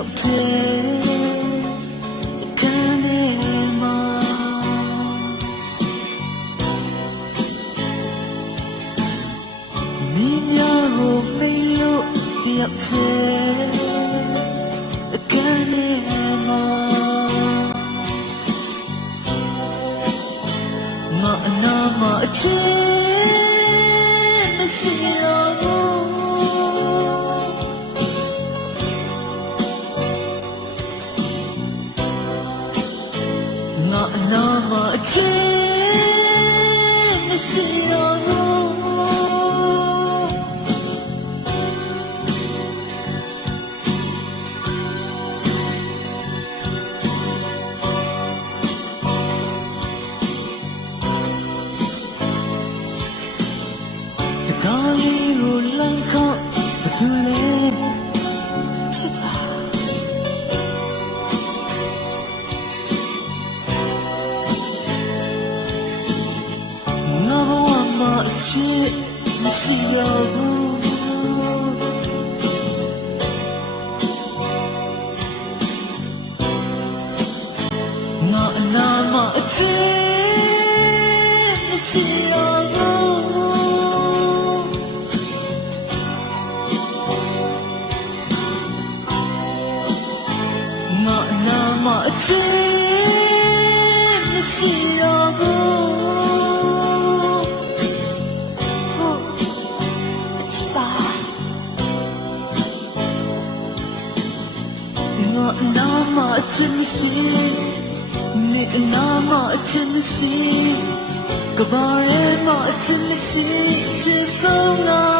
ရောက်တဲ့အခန်းထဲမှာမိများကိုဖိလို့ရောက်တဲ့အခန်းထဲမှာငါအနာမှာအချစ်မရှိတော့ဘူးငါအနာမှာအချစ်မရှိတော့ကားလေးကိုလမ်းခေါက်ဘယ်သူလဲချစ်ပါငါဘဝမှာအချစ်မရှိရဘူးငါအနာမှာအချစ်မရှိရဘူးငါအနာမှာအချစ်မရှိတော့ဘူးအချစ်ပါငါအနာမှာအချစ်မရှိနေအနာမှာအချစ်မရှိကဘာရဲ့မှာအချစ်မရှိချစ်ဆုံးငါ